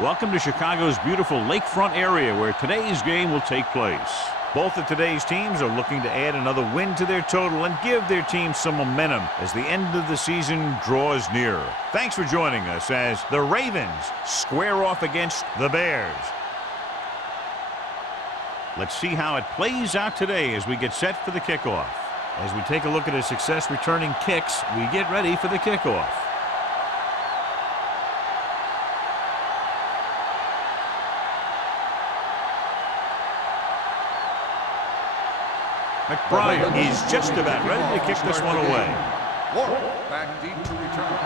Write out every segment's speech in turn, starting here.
Welcome to Chicago's beautiful lakefront area where today's game will take place. Both of today's teams are looking to add another win to their total and give their team some momentum as the end of the season draws nearer. Thanks for joining us as the Ravens square off against the Bears. Let's see how it plays out today as we get set for the kickoff. As we take a look at his success returning kicks, we get ready for the kickoff. McBride is just about ready to kick this one away. Back deep to return.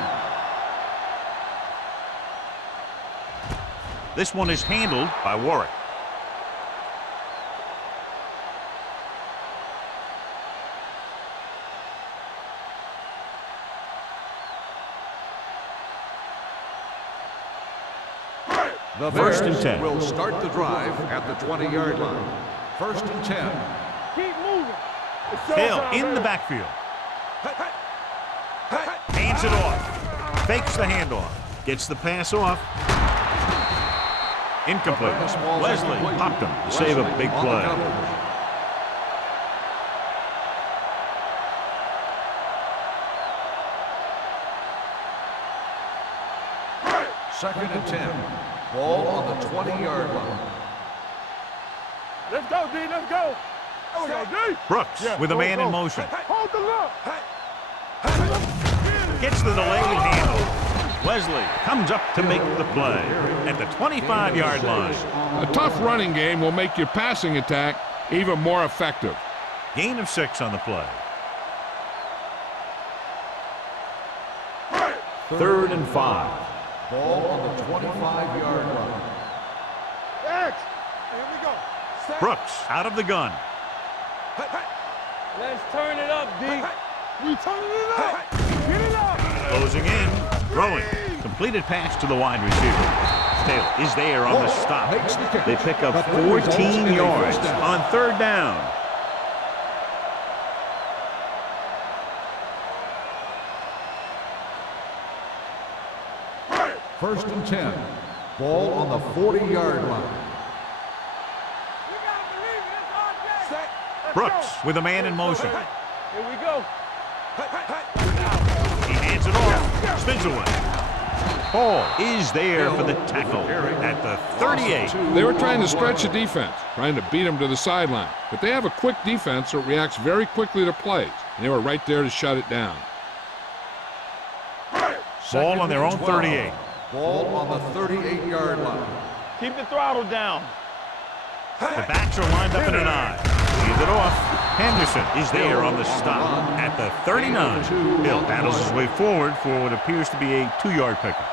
This one is handled by Warwick. The First and Bears 10. will start the drive at the 20-yard line. First and 10. Keep moving. Hill in the backfield. Hands it off. Fakes the handoff. Gets the pass off. Incomplete. Wesley popped him to save a big play. Second and 10. Ball on the 20-yard line. Let's go, D. Let's go. There we go, D. Brooks with a man in motion. Hold the look. Gets the delayed handle. Wesley comes up to make the play at the 25-yard line. A tough running game will make your passing attack even more effective. Gain of 6 on the play. Third and 5. Ball on the 25-yard line. X. Here we go. Brooks out of the gun. Let's turn it up, D. We turning it up. Get it up. Closing in. Throwing. Completed pass to the wide receiver. Taylor is there on the stop. They pick up 14 yards on third down. First and 10. Ball on the 40-yard line. Brooks with a man in motion. Here we go. He hands it off. Spins away. Hall is there for the tackle at the 38. They were trying to stretch the defense, trying to beat them to the sideline. But they have a quick defense that reacts very quickly to plays. And they were right there to shut it down. Ball on their own 38. Ball on the 38-yard line. Keep the throttle down. The backs are lined up in an eye. Hands it off. Henderson is there on the stop at the 39. Hill battles his way forward for what appears to be a 2-yard pickup.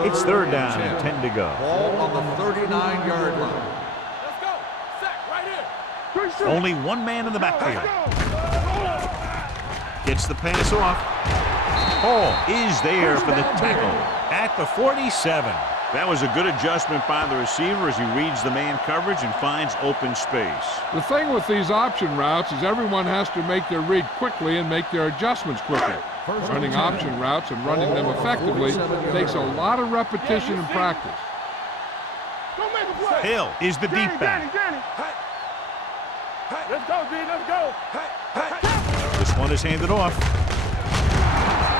It's third down and 10 to go. Ball on the 39-yard line. Let's go. Sack right here. Only one man in the backfield. Gets the pass off. Hall is there for the tackle at the 47. That was a good adjustment by the receiver as he reads the man coverage and finds open space. The thing with these option routes is everyone has to make their read quickly and make their adjustments quickly. Running option routes and running them effectively takes a lot of repetition and practice. Hill is the deep back. Let's go, D. Let's go. This one is handed off.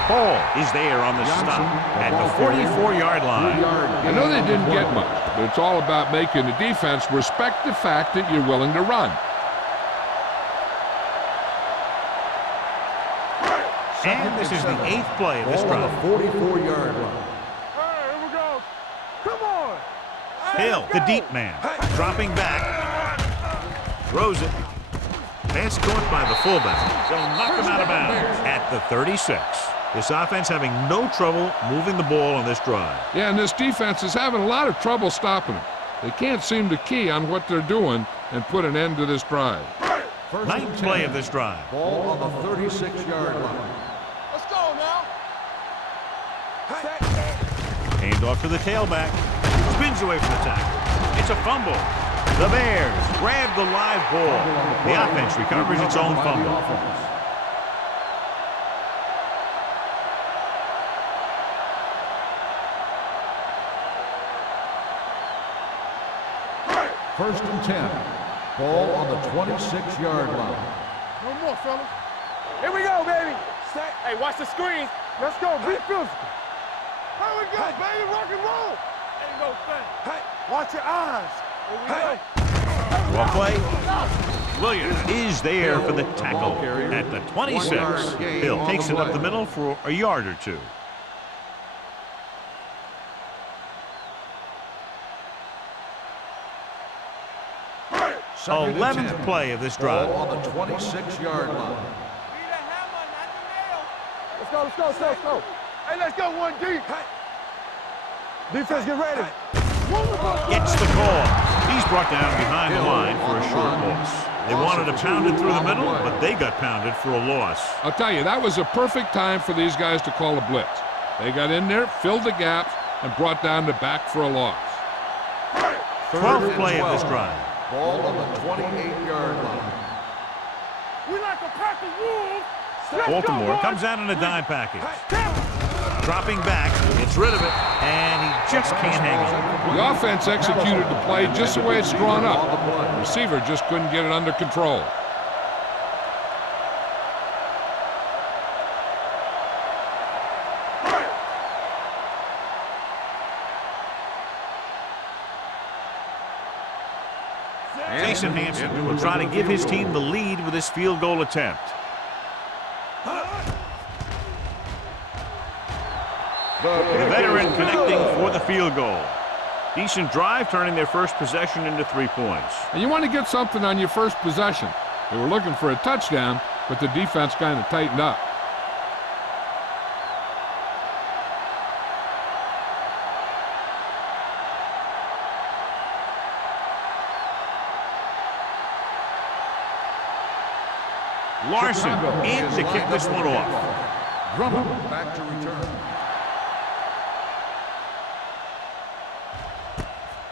Hall is there on the stop at the 44-yard line. I know they didn't get much, but it's all about making the defense respect the fact that you're willing to run. And this is the 8th play of this drive. 44-yard line. Hey, here we go. Come on. Hill, the deep man, dropping back. Throws it. Pass caught by the fullback. They'll knock him out of bounds at the 36. This offense having no trouble moving the ball on this drive. Yeah, and this defense is having a lot of trouble stopping them. They can't seem to key on what they're doing and put an end to this drive. Ninth play of this drive. Ball on the 36-yard line. Let's go now. Hand off to the tailback. Spins away from the tackle. It's a fumble. The Bears grab the live ball. The offense recovers its own fumble. First and 10. Ball on the 26-yard line. No more, fellas. Here we go, baby. Hey, watch the screen. Let's go. Be physical. Here we go, baby. Rock and roll. Ain't no thing. Hey, watch your eyes. Here we go. Well play. Williams is there for the tackle at the 26. Hill takes it up the middle for a yard or two. 11th play of this drive. Ball on the 26-yard line. Let's go, let's go, let's go, let's go. Hey, let's go one deep. Defense, get ready. Gets the call. He's brought down behind the line for a short loss. They wanted to pound it through the middle, but they got pounded for a loss. I'll tell you, that was a perfect time for these guys to call a blitz. They got in there, filled the gaps, and brought down the back for a loss. 12th play of this drive. Ball on the 28-yard line. We like a pack of wolves. Baltimore comes out in a dime package. Dropping back, gets rid of it, and he just can't hang on. The offense executed the play just the way it's drawn up. The receiver just couldn't get it under control. Jason Hanson will try to give his team the lead with his field goal attempt. The veteran connecting for the field goal. Decent drive, turning their first possession into 3 points. And you want to get something on your first possession. They were looking for a touchdown, but the defense kind of tightened up. Larson in to kick this one off. Drummond back to return.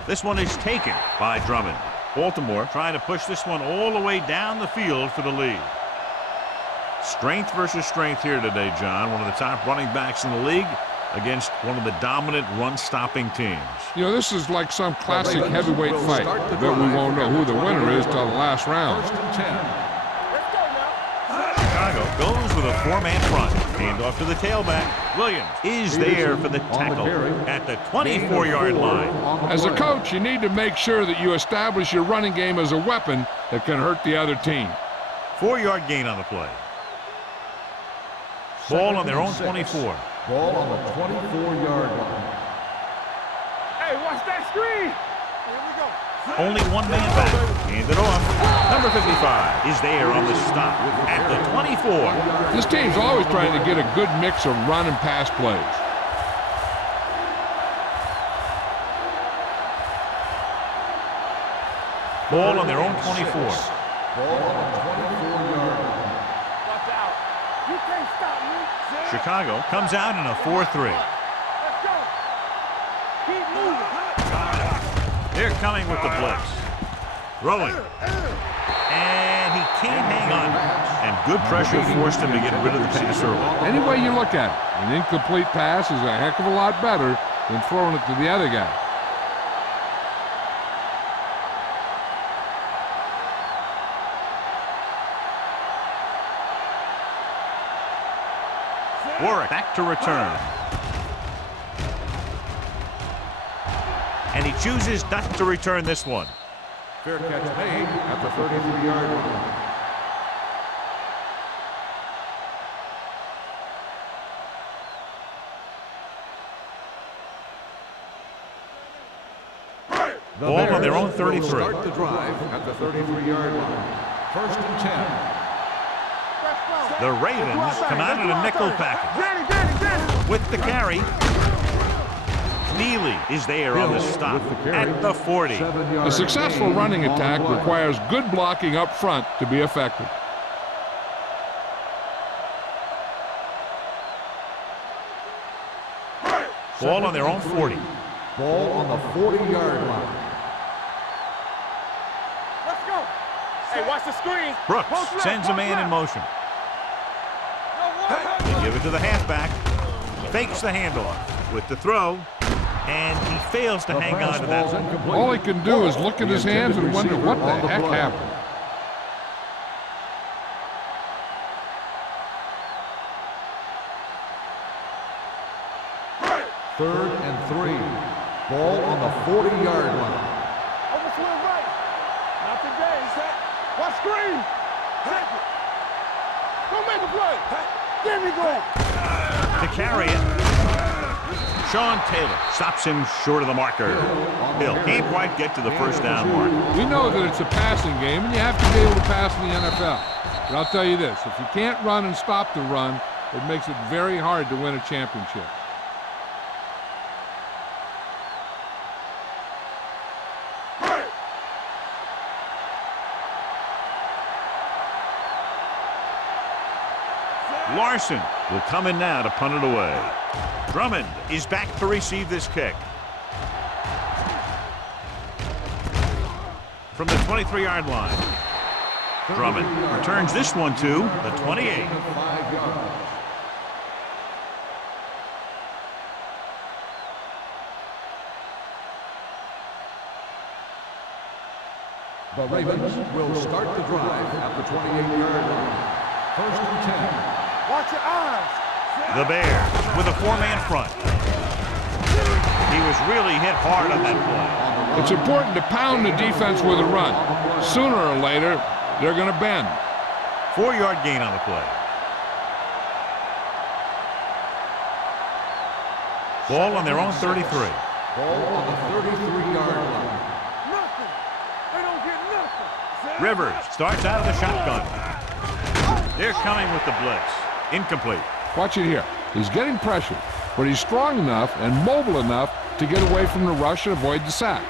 This one is taken by Drummond. Baltimore trying to push this one all the way down the field for the lead. Strength versus strength here today, John. One of the top running backs in the league against one of the dominant run-stopping teams. You know, this is like some classic heavyweight fight. I bet we won't know who the winner is till the last round. First and 10. Chicago goes with a 4-man front. Handoff to the tailback. Williams is there for the tackle at the 24-yard line. As a coach, you need to make sure that you establish your running game as a weapon that can hurt the other team. 4-yard gain on the play. Ball on their own 24. Ball on the 24-yard line. Hey, watch that screen. Here we go. Only one man back. Hand it off. Number 55 is there on the stop at the 24. This team's always trying to get a good mix of run and pass plays. Ball on their own 24. Ball on the 24-yard line. Watch out. You can't stop me. Chicago comes out in a 4-3. Let's go. Keep moving. They're coming with the blitz. Throwing. And he can't hang on. And good pressure forced him to get rid of the pass early. Any way you look at it, an incomplete pass is a heck of a lot better than throwing it to the other guy. Warwick back to return. And he chooses not to return this one. Fair catch made at the 33-yard line. Ball on their own 33. Start the drive at the 33-yard line. First and 10. The Ravens come out in a nickel package. With the carry. Neely is there on the stop at the 40. A successful running attack requires good blocking up front to be effective. Ball on their own 40. Ball on the 40-yard line. Let's go. Hey, watch the screen. Brooks sends a man in motion. They give it to the halfback. Fakes the handoff with the throw. And he fails to hang on to that. All he can do is look at his hands and wonder what the heck happened. Third and 3. Ball on the 40-yard line. Over swing right. Not today. Set. Watch screen. Set. Go make a play. There we go. To carry it, Sean Taylor stops him short of the marker. Hill can't quite get to the first down mark. We know that it's a passing game, and you have to be able to pass in the NFL. But I'll tell you this, if you can't run and stop the run, it makes it very hard to win a championship. Larson will come in now to punt it away. Drummond is back to receive this kick. From the 23-yard line. Drummond returns this one to the 28. The Ravens will start the drive at the 28-yard line. First and 10. Watch your eyes. The Bears with a four-man front. He was really hit hard on that play. It's important to pound the defense with a run. Sooner or later, they're going to bend. 4-yard gain on the play. Ball on their own 33. Ball on the 33-yard line. Nothing. They don't get nothing. Rivers starts out of the shotgun. They're coming with the blitz. Incomplete. Watch it here. He's getting pressure, but he's strong enough and mobile enough to get away from the rush and avoid the sack.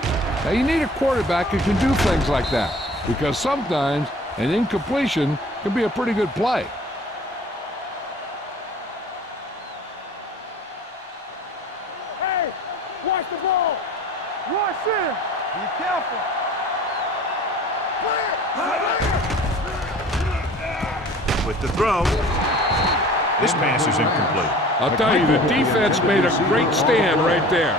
Now, you need a quarterback who can do things like that, because sometimes an incompletion can be a pretty good play. Hey, watch the ball. Rush in. Be careful. With the throw. This pass is incomplete. I'll tell you, the defense made a great stand right there.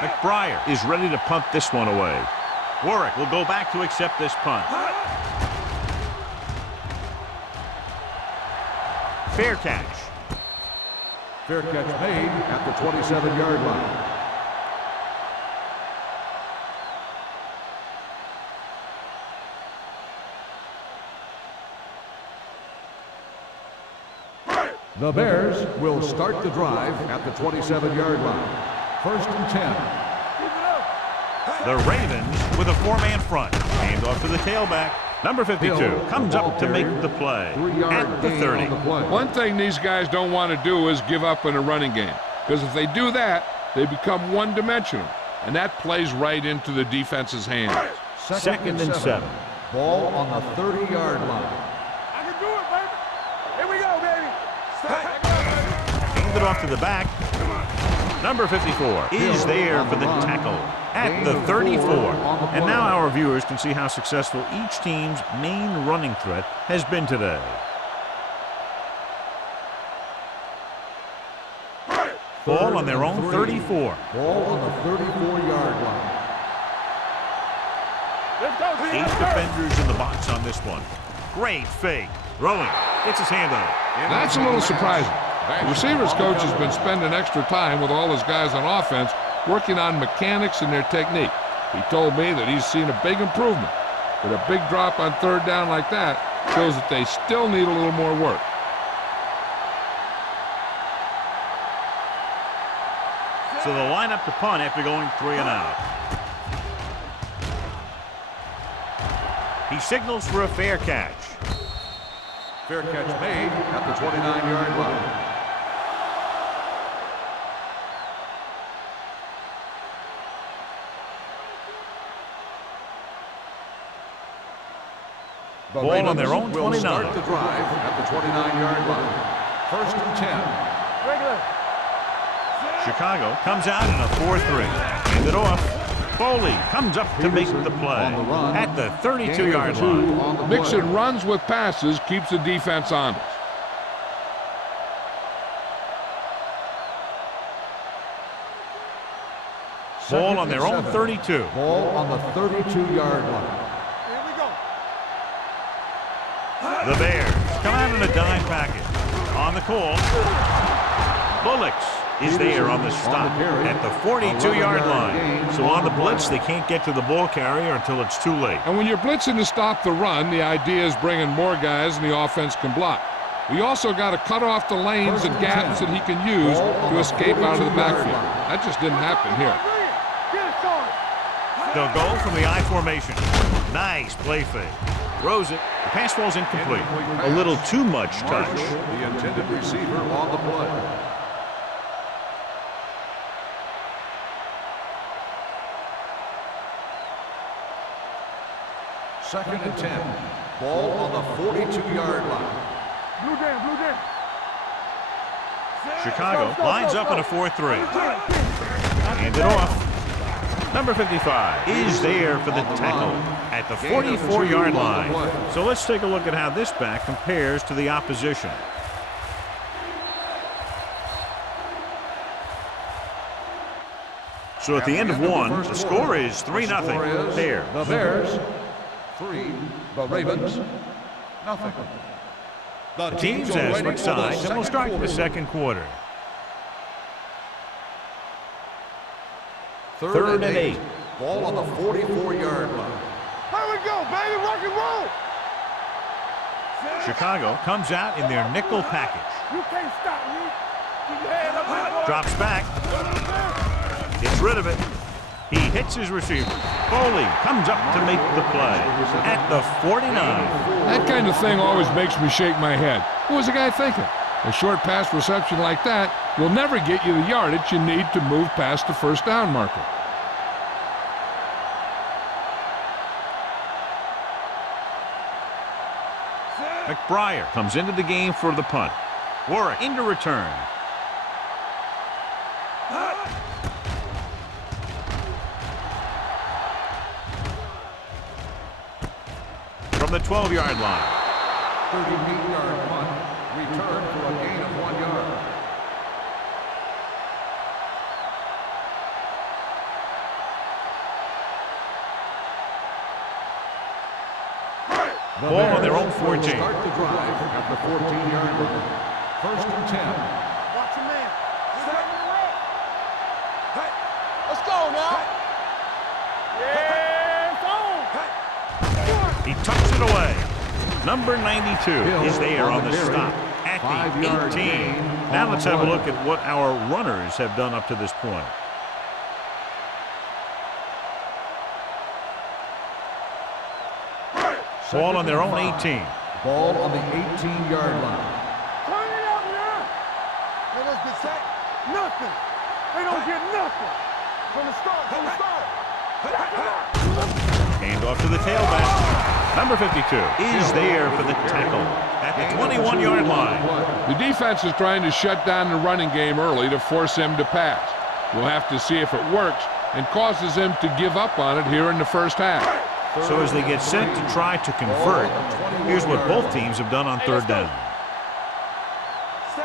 McBriar is ready to punt this one away. Warwick will go back to accept this punt. Fair catch. Fair catch made at the 27-yard line. The Bears will start the drive at the 27-yard line. First and 10. The Ravens with a four-man front. Hand off to the tailback. Number 52 comes up to make the play at the 30. One thing these guys don't want to do is give up in a running game, because if they do that, they become one-dimensional, and that plays right into the defense's hands. Second and 7. Ball on the 30-yard line. I can do it, baby. Here we go, baby. Hand it off to the back. Number 54 is there for the tackle at the 34. And now our viewers can see how successful each team's main running threat has been today. Ball on their own 34. Ball on the 34-yard line. Let's go, 8 defenders in the box on this one. Great fake. Throwing. Gets his hand on it. That's a little surprising. The receivers coach has been spending extra time with all his guys on offense working on mechanics and their technique. He told me that he's seen a big improvement, but a big drop on third down like that shows that they still need a little more work. So they'll line up to punt after going 3 and out. He signals for a fair catch. Fair catch made at the 29-yard line. The Ball on their own will 29. Start the drive at the 29-yard line. First and 10. Regular. Chicago comes out in a 4-3. Hand it off. Foley comes up to make the play at the 32-yard line. Mixing runs with passes keeps the defense honest. Ball on their own 32. Ball on the 32-yard line. Here we go. The Bears come out in a dime package. On the call, Bullocks is there on the stop at the 42-yard line. So on the blitz, they can't get to the ball carrier until it's too late. And when you're blitzing to stop the run, the idea is bringing more guys and the offense can block. We also got to cut off the lanes and gaps that he can use to escape out of the backfield. That just didn't happen here. They'll go from the I formation. Nice play fake. Throws it. The pass falls incomplete. A little too much touch. The intended receiver on the play. Second and 10. Ball on the 42-yard line. Blue down, blue down. Chicago lines up in a 4-3. Hand it off. Number 55 is there for the tackle at the 44-yard line. So let's take a look at how this back compares to the opposition. So at the end of one, the score is 3-0. Bears. The Bears 3, the Ravens nothing. The teams as switch sides, and we'll start the second quarter. Third and 8. Ball on the 44-yard line. Here we go, baby. Rock and roll. Chicago comes out in their nickel package. You can't stop me. Keep your head up, boy. Drops back. Gets rid of it. He hits his receiver. Foley comes up to make the play at the 49. That kind of thing always makes me shake my head. What was the guy thinking? A short pass reception like that will never get you the yardage you need to move past the first down marker. McBriar comes into the game for the punt. Warwick into return. From the 12-yard line. 38-yard punt. Return for a gain of 1 yard. Ball on their own 14. Start the drive at the 14-yard line. First and 10. Watch your man. Hey, let's go now. Yeah, it's on. He tucks it away. Number 92 is there on the stop at the 18. Now let's have a look at what our runners have done up to this point. Ball on their own 18. Ball on the 18-yard line. Turn it up now. Let us get set. Nothing. They don't get nothing. From the start, from the start. Hand off to the tailback. Number 52 is there for the tackle at the 21-yard line. The defense is trying to shut down the running game early to force him to pass. We'll have to see if it works and causes him to give up on it here in the first half. So as they get set to try to convert, here's what both teams have done on third down.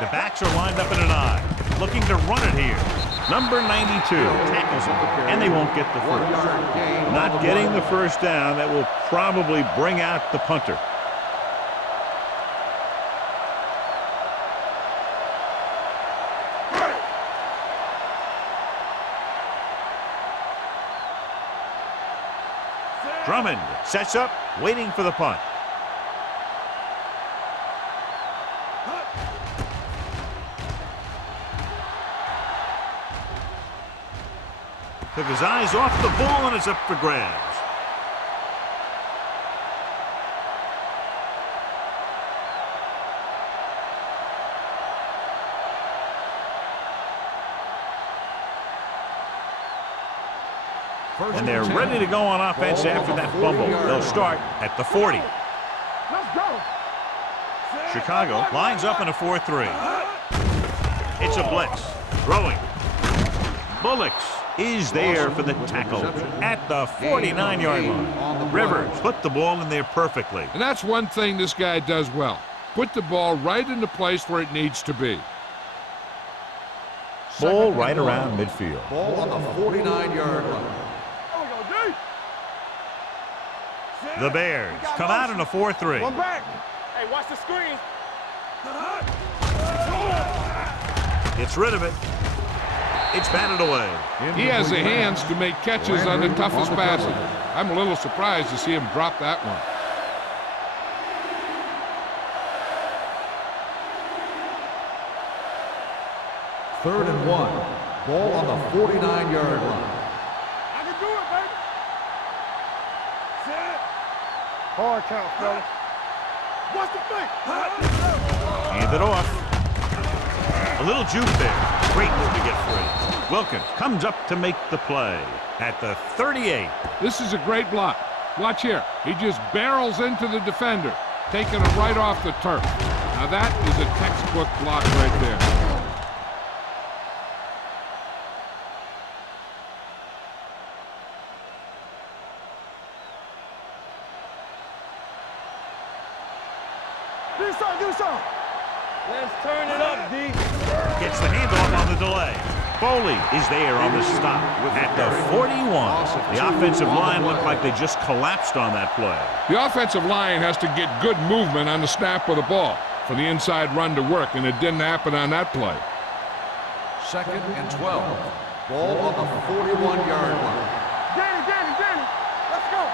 The backs are lined up in an I, looking to run it here. Number 92 tackles him, and they won't get the first. Not getting the first down, that will probably bring out the punter. Drummond sets up, waiting for the punt. Took his eyes off the ball, and it's up for grabs. And they're ready to go on offense after that fumble. They'll start at the 40. Let's go. Chicago lines up in a 4-3. It's a blitz. Throwing. Bullocks is there for the tackle at the 49-yard line. Rivers put the ball in there perfectly. And that's one thing this guy does well. Put the ball right in the place where it needs to be. Ball right around midfield. Ball on the 49-yard line. The Bears come out in a 4-3. One back. Hey, watch the screen. Gets rid of it. It's batted away. He has the hands to make catches on the toughest passes. I'm a little surprised to see him drop that one. Third and 1. Ball on the 49-yard line. I can do it, baby. Set. Hard count, fella. What's the thing? Hand it off. A little juke there. Great move to get free. Wilkins comes up to make the play at the 38. This is a great block. Watch here. He just barrels into the defender, taking him right off the turf. Now that is a textbook block right there. Do something. Let's turn it up, D. Gets the handoff on the delay. Foley is there on the stop at the 41. The offensive line looked like they just collapsed on that play. The offensive line has to get good movement on the snap of the ball for the inside run to work, and it didn't happen on that play. Second and 12. Ball on the 41-yard line. Danny. Let's go.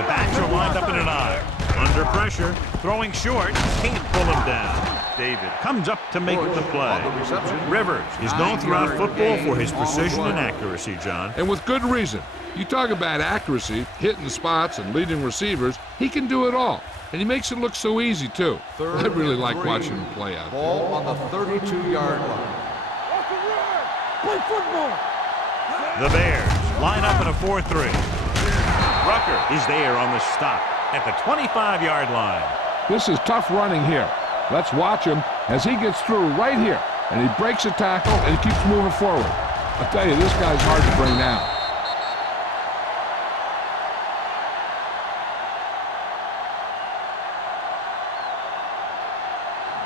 The backs are lined up in an I. Under pressure, throwing short, can't pull him down. David comes up to make the play. Rivers is known throughout football for his precision and accuracy, John. And with good reason. You talk about accuracy, hitting spots, and leading receivers, he can do it all. And he makes it look so easy, too. I really like watching him play out there. Ball on the 32-yard line. Off the run. Play football. The Bears line up in a 4-3. Rucker is there on the stop at the 25-yard line. This is tough running here. Let's watch him as he gets through right here. And he breaks a tackle and he keeps moving forward. I'll tell you, this guy's hard to bring down.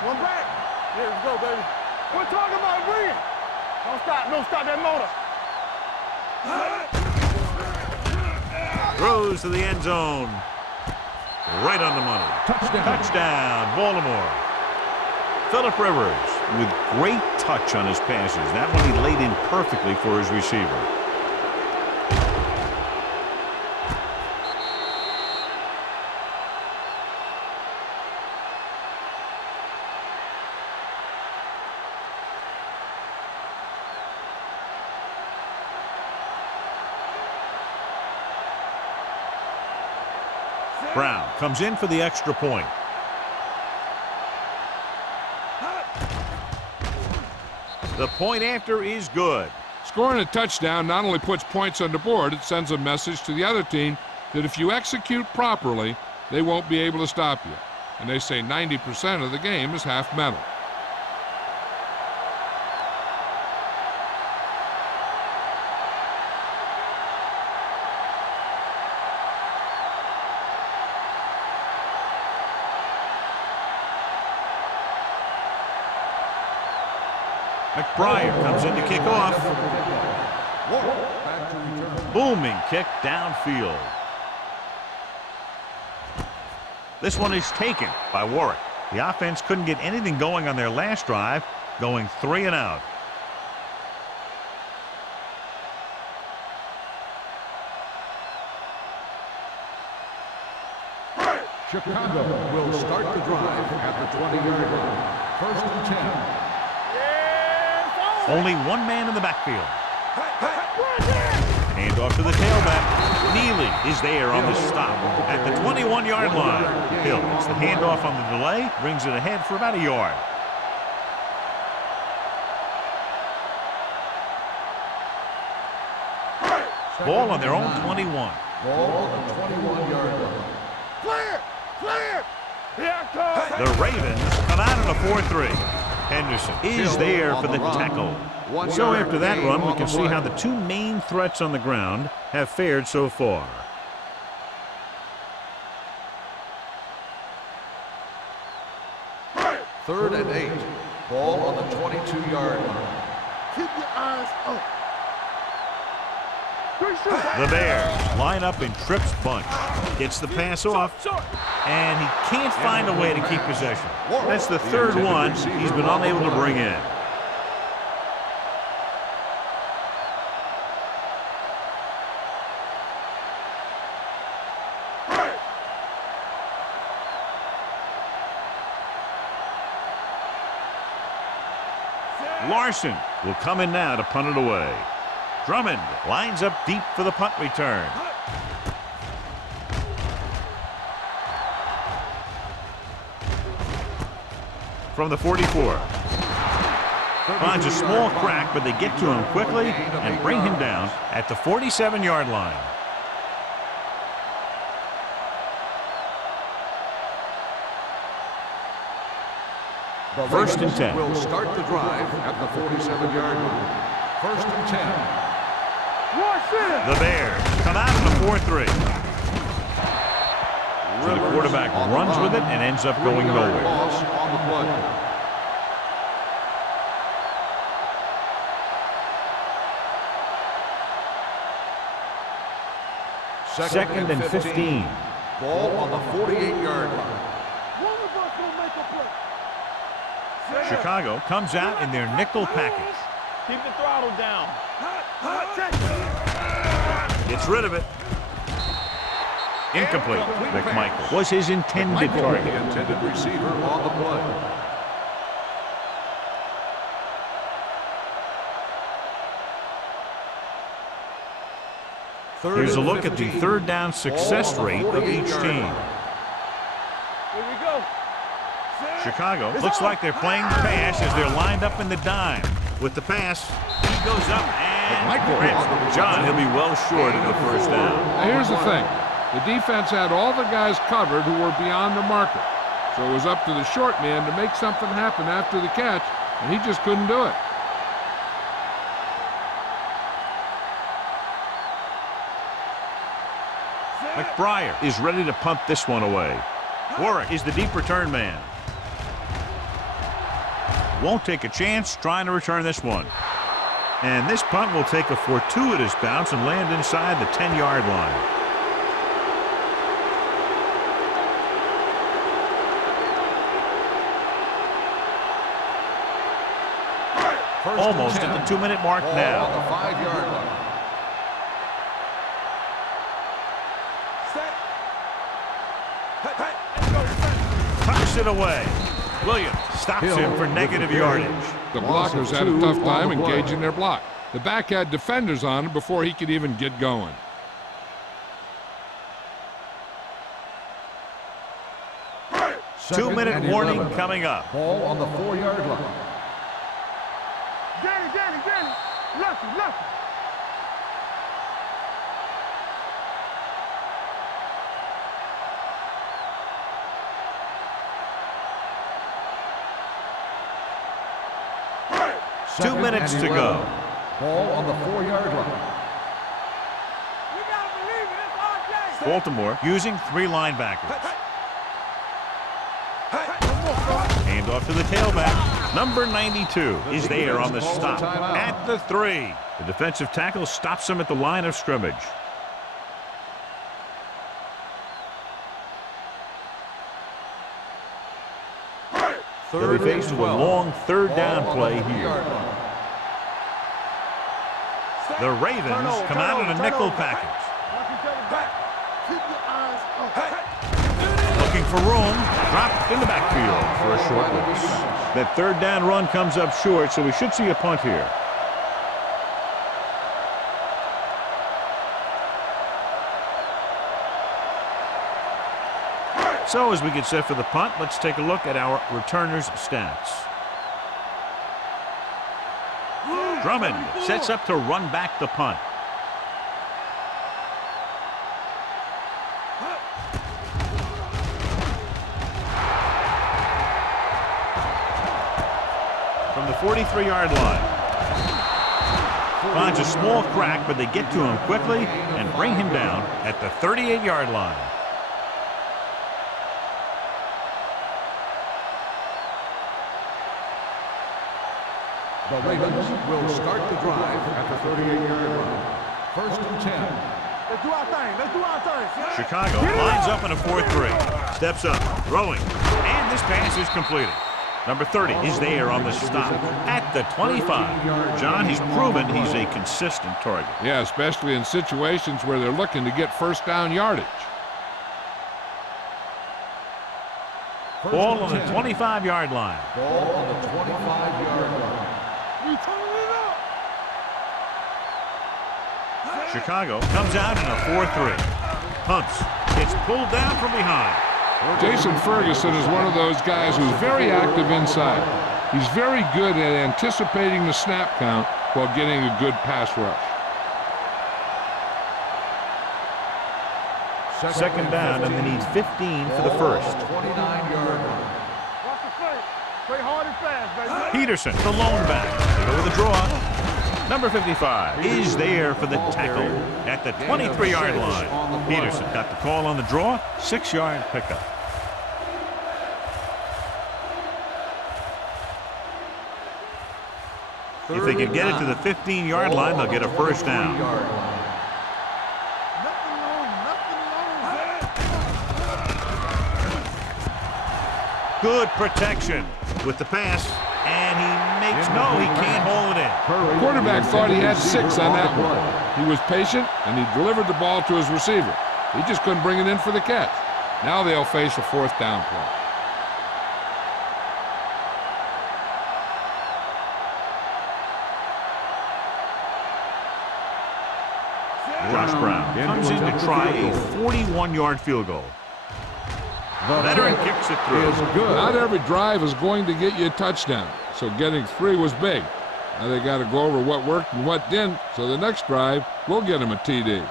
One back. Here we go, baby. We're talking about win. Don't stop that motor. Throws to the end zone. Right on the money. Touchdown, Baltimore. Phillip Rivers with great touch on his passes. That one he laid in perfectly for his receiver. Brown comes in for the extra point. The point after is good. Scoring a touchdown not only puts points on the board, it sends a message to the other team that if you execute properly, they won't be able to stop you. And they say 90% of the game is half mental. McBride comes in to kick off. Booming kick downfield. This one is taken by Warwick. The offense couldn't get anything going on their last drive, going 3 and out. Chicago will start the drive at the 20-yard line. First and 10. Only one man in the backfield. Hand off to the tailback. Neely is there on the stop at the 21-yard line. Hill gets the handoff on the delay, brings it ahead for about a yard. Ball on their own 21. Ball on the 21-yard line. Clear! Here it comes! The Ravens come out in a 4-3. Henderson is there for the tackle. So after that run, we can see how the two main threats on the ground have fared so far. Third and 8. Ball on the 22-yard line. Keep your eyes up. The Bears line up in trips bunch. Gets the pass off, and he can't find a way to keep possession. That's the third one he's been unable to bring in. Larson will come in now to punt it away. Drummond lines up deep for the punt return. From the 44. Finds a small crack, but they get to him quickly and bring him down at the 47-yard line. First and 10. Will start the drive at the 47-yard line. First and 10. The Bears come out in the 4-3. So the quarterback runs with it and ends up going nowhere. Loss on the play. Second and 15. Ball on the 48-yard line. Chicago comes out in their nickel package. Keep the throttle down. Gets rid of it. Incomplete. McMichael was his intended target. The intended receiver on the play. Here's a look at the third down success rate of each team. Here we go. Chicago looks like they're playing the pass as they're lined up in the dime. With the pass, he goes up and grips. John, he'll be well short of the first down. Now here's the thing. The defense had all the guys covered who were beyond the marker. So it was up to the short man to make something happen after the catch, and he just couldn't do it. McBriar is ready to punt this one away. Warwick is the deep return man. Won't take a chance trying to return this one. And this punt will take a fortuitous bounce and land inside the 10-yard line. Almost at the 2-minute mark now. On the 5-yard line. Tucks it away. Williams stops him for negative yardage. The blockers had a tough time engaging their block. The back had defenders on him before he could even get going. Two-minute warning coming up. Ball on the 4-yard line. Danny. Lefty. Two minutes to go. Ball on the 4-yard line. We gotta believe it. It's RJ. Baltimore using 3 linebackers. Hand off to the tailback. Number 92 is there on the stop at the 3. The defensive tackle stops him at the line of scrimmage. They'll be faced with a long third down play here. The Ravens come out in a nickel package. Looking for room, dropped in the backfield for a short loss. That third down run comes up short, so we should see a punt here. So as we get set for the punt, let's take a look at our returners' stats. Drummond sets up to run back the punt. from the 43-yard line. Finds a small crack, but they get to him quickly and bring him down at the 38-yard line. The Ravens will start the drive at the 38-yard line. 1st and 10. Let's do our thing. Let's do our thing. Chicago lines up in a 4-3. Steps up, throwing, and this pass is completed. Number 30 is there on the stop at the 25. John, he's proven he's a consistent target. Yeah, especially in situations where they're looking to get first down yardage. Ball on the 25-yard line. Ball on the 25-yard line. We turn it up. Chicago comes out in a 4-3. Hunts. Gets pulled down from behind. Jason Ferguson is one of those guys who's very active inside. He's very good at anticipating the snap count while getting a good pass rush. Second down, and they need 15 for the first. 29-yard line. Watch the play. Play hard and fast, baby. Peterson, the lone back. They go with the draw. Number 55 is there for the tackle at the 23-yard line. Peterson got the call on the draw, 6-yard pickup. If they can get it to the 15-yard line, they'll get a first down. Nothing long. Good protection with the pass, and he makes he can't hold it in. The quarterback thought he had 6 on that one. He was patient, and he delivered the ball to his receiver. He just couldn't bring it in for the catch. Now they'll face a 4th down play. Josh Brown comes in to try a 41-yard field goal. The veteran kicks it through. Not every drive is going to get you a touchdown, so getting 3 was big. Now they got to go over what worked and what didn't, so the next drive will get them a TD.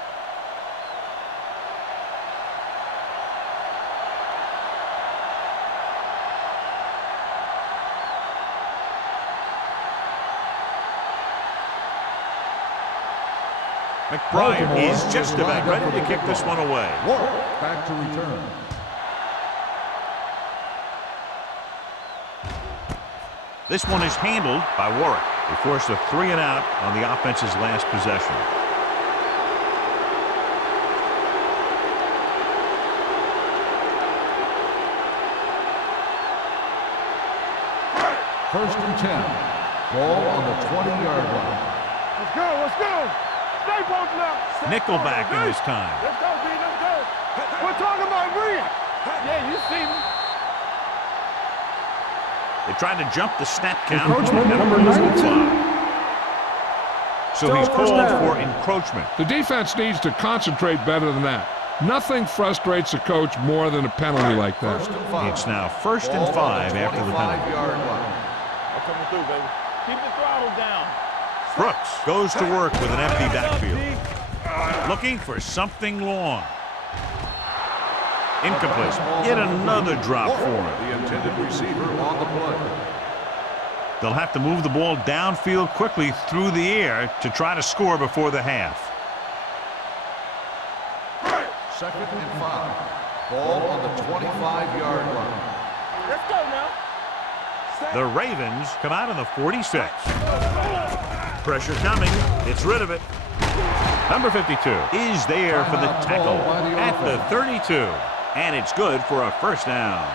McBride is just about ready to kick this one away. Back to return. This one is handled by Warwick. They forced a 3-and-out on the offense's last possession. First and 10. Ball on the 20-yard line. Let's go. Let's go. Stay posted up. Nickelback in this time. Let's go, B. Let's go. We're talking about green. Yeah, you see me. They tried to jump the snap count. Encroachment, number 92. So he's called for encroachment. The defense needs to concentrate better than that. Nothing frustrates a coach more than a penalty like that. It's now 1st and 5 after the penalty. I'm coming through, baby. Keep the throttle down. Brooks goes to work with an empty backfield. Looking for something long. Incomplete. Yet another drop for him. The intended receiver on the play. They'll have to move the ball downfield quickly through the air to try to score before the half. 2nd and 5. Ball on the 25-yard line. Let's go now. The Ravens come out in the 46. Pressure coming. It's rid of it. Number 52 is there for the tackle at the 32. And it's good for a first down.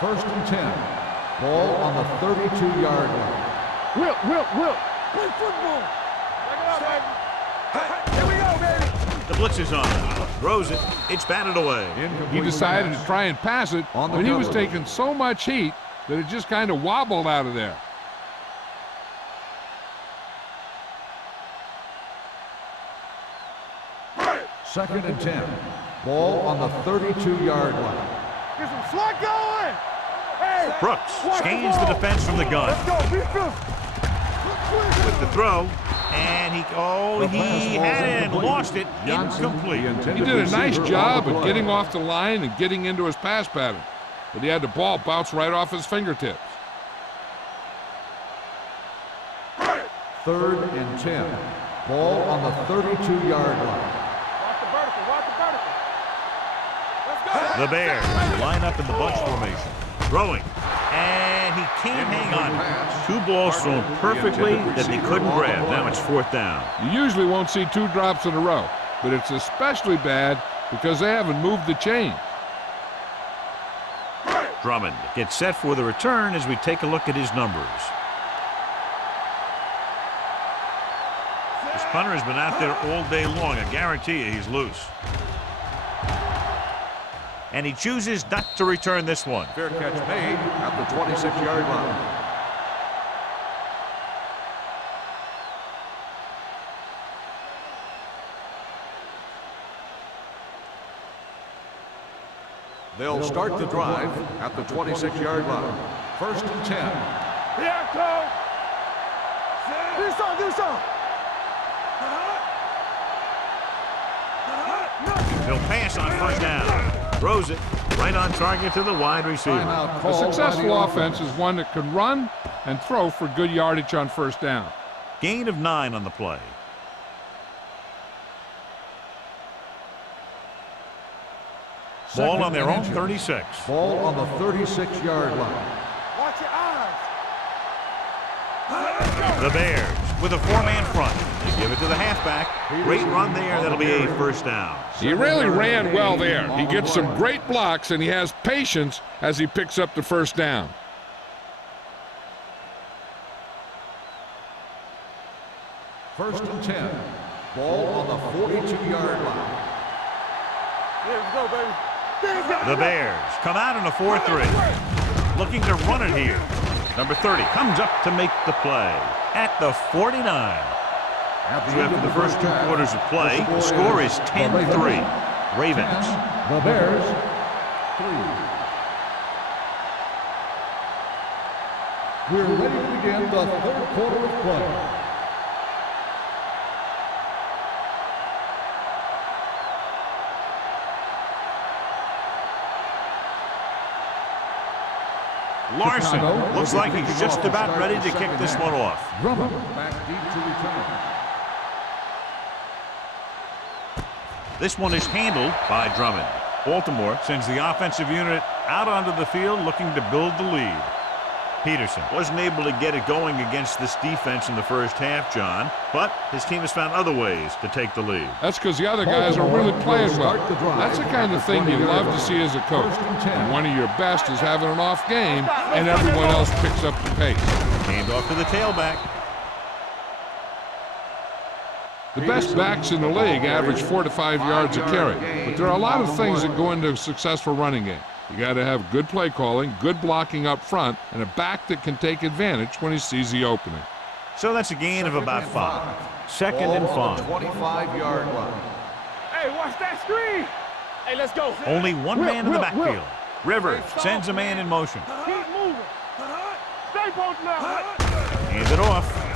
1st and 10. Ball on the 32-yard line. Whip. Play football. Check it out, baby. Here we go, baby. The blitz is on. Throws it. It's batted away. He decided to try and pass it, but he was taking so much heat that it just kind of wobbled out of there. Second and 10. Ball on the 32-yard line. Get some slack going. Hey. Brooks scans the defense from the gun. Let's go. Be fierce. With the throw, and he had it and lost it. Incomplete. He did a nice job of getting off the line and getting into his pass pattern. but he had the ball bounce right off his fingertips. 3rd and 10. Ball on the 32-yard line. Watch the vertical. Watch the vertical. Let's go. The Bears line up in the bunch formation. Throwing. And he can't hang on. 2 balls thrown perfectly that they couldn't grab. Now it's 4th down. You usually won't see 2 drops in a row, but it's especially bad because they haven't moved the chain. Drummond gets set for the return as we take a look at his numbers. This punter has been out there all day long. I guarantee you he's loose. And he chooses not to return this one. Fair catch made at the 26-yard line. They'll start the drive at the 26-yard line. 1st and 10. Here, Cole. Do something. Do something. He'll pass on 1st down. Throws it right on target to the wide receiver. A successful offense is one that can run and throw for good yardage on 1st down. Gain of 9 on the play. Ball on their own 36. Ball on the 36-yard line. Watch your eyes. The Bears with a 4-man front. They give it to the halfback. Great run there. That'll be a 1st down. He really ran well there. He gets some great blocks, and he has patience as he picks up the 1st down. First and 10. Ball on the 42-yard line. Here we go, baby. The Bears come out in a 4-3. Looking to run it here. Number 30 comes up to make the play at the 49. After the first 2 quarters of play, the score is 10-3. Ravens. The Bears, 3. We're ready to begin the 3rd quarter of play. Larson looks like he's just about ready to kick this one off. Drummond back deep to return. This one is handled by Drummond. Baltimore sends the offensive unit out onto the field looking to build the lead. Peterson wasn't able to get it going against this defense in the first half, John, but his team has found other ways to take the lead. That's because the other guys are really playing well. That's the kind of thing you love to see as a coach. And one of your best is having an off game, and everyone else picks up the pace. Hand off to the tailback. The best backs in the league average 4 to 5 yards a carry, but there are a lot of things that go into a successful running game. You got to have good play calling, good blocking up front, and a back that can take advantage when he sees the opening. So that's a gain of about 5. 2nd and 5. 25-yard line. Hey, watch that screen. Hey, let's go. Only one man in the backfield. Rivers sends a man in motion. Keep moving. Stay posted now. Hands it off.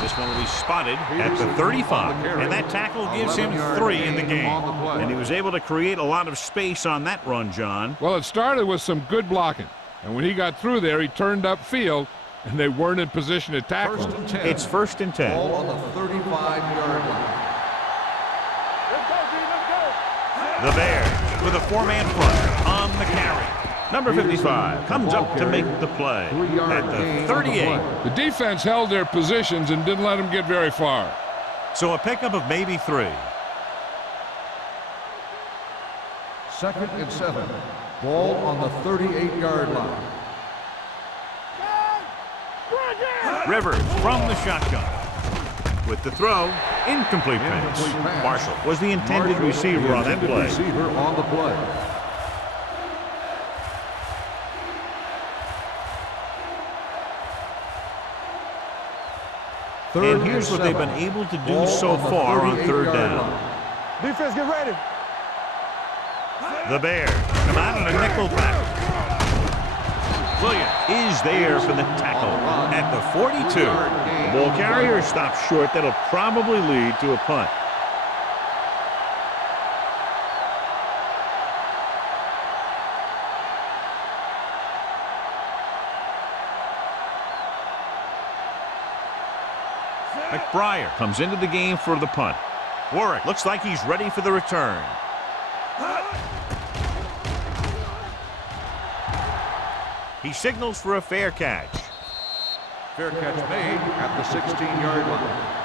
This one will be spotted at the 35, and that tackle gives him 3 in the game. And he was able to create a lot of space on that run, John. Well, it started with some good blocking, and when he got through there, he turned upfield, and they weren't in position to tackle him. It's 1st and 10. Ball on the 35-yard line. Let's go, D. Let's go. The Bears with a 4-man front on the carry. Number 55 comes up to make the play at the 38. The defense held their positions and didn't let them get very far. So a pickup of maybe 3. 2nd and 7. Ball on the 38-yard line. Rivers from the shotgun. With the throw, incomplete pass. Marshall was the intended receiver on that play. Receiver on the play. And here's what they've been able to do so far on 3rd down. Defense, get ready. The Bears come out in a nickel back. Williams is there for the tackle at the 42. The ball carrier stops short. That'll probably lead to a punt. McBriar comes into the game for the punt. Warwick looks like he's ready for the return. He signals for a fair catch. Fair catch made at the 16-yard line.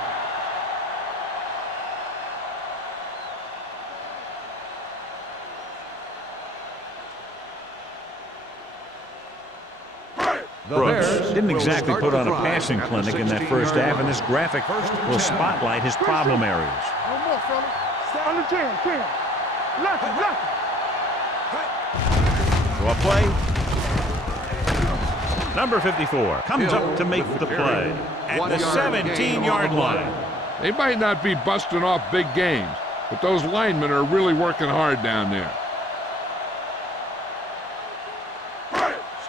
Brooks didn't exactly put on a passing clinic in that first half, and this graphic will spotlight his problem areas. No more, fella. On the chin. Left. So a play. Number 54 comes up to make the play at the 17-yard line. They might not be busting off big games, but those linemen are really working hard down there.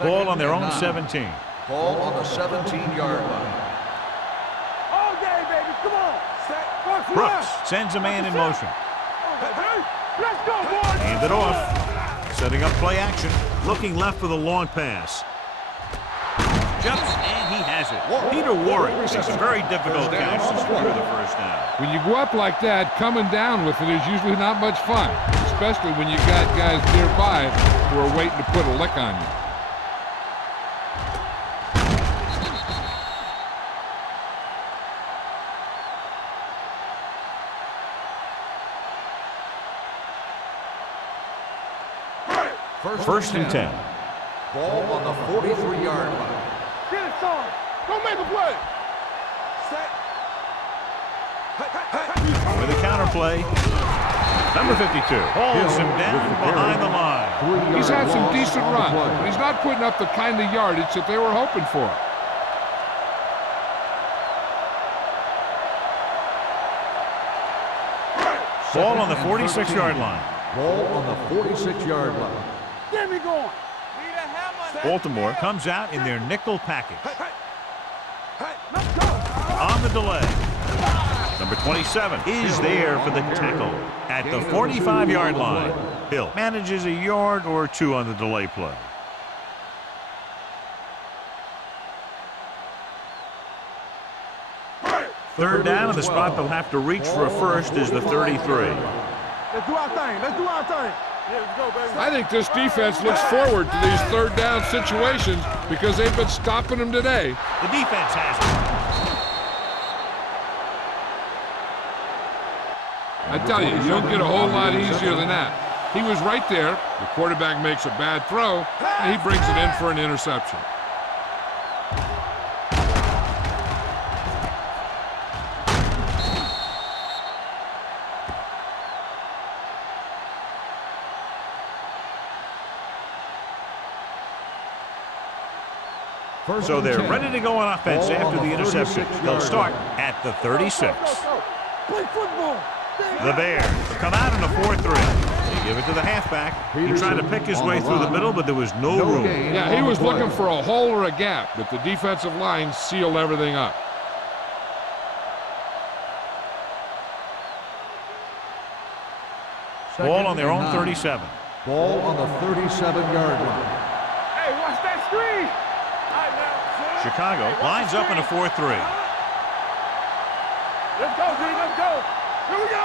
Ball on their own 17. Ball on the 17-yard line. All day, baby. Come on. Brooks sends a man in motion. Hey, let's go, boys. Hand it off. Setting up play action. Looking left for the long pass. Jumps, and he has it. Peter Warwick makes a very difficult catch to secure the first down. When you go up like that, coming down with it is usually not much fun, especially when you got guys nearby who are waiting to put a lick on you. First and 10. Ball on the 43-yard line. Get it, son. Go make a play. With a counter play. Number 52 holds him down behind the line. He's had some decent runs, but he's not putting up the kind of yardage that they were hoping for. Ball on the 46-yard line. Ball on the 46-yard line. Get me going. Baltimore comes out in their nickel package. Let's go. On the delay. Number 27 is there for the tackle at the 45-yard line. Hill manages a yard or two on the delay play. Third down, and the spot they'll have to reach for a first is the 33. Let's do our thing. Let's do our thing. Yeah, let's go, baby. I think this defense looks forward to these third down situations because they've been stopping them today. The defense has it. I tell you, you don't get a whole lot easier than that. He was right there. The quarterback makes a bad throw, and he brings it in for an interception. So they're ready to go on offense after the interception. They'll start at the 36. Play football. The Bears come out in a 4-3. They give it to the halfback. He tried to pick his way through the middle, but there was no room. Yeah, he was looking for a hole or a gap, but the defensive line sealed everything up. Ball on their own 37. Ball on the 37-yard line. Hey, watch that screen. Chicago lines up in a 4-3. Let's go, G. Let's go. Here we go.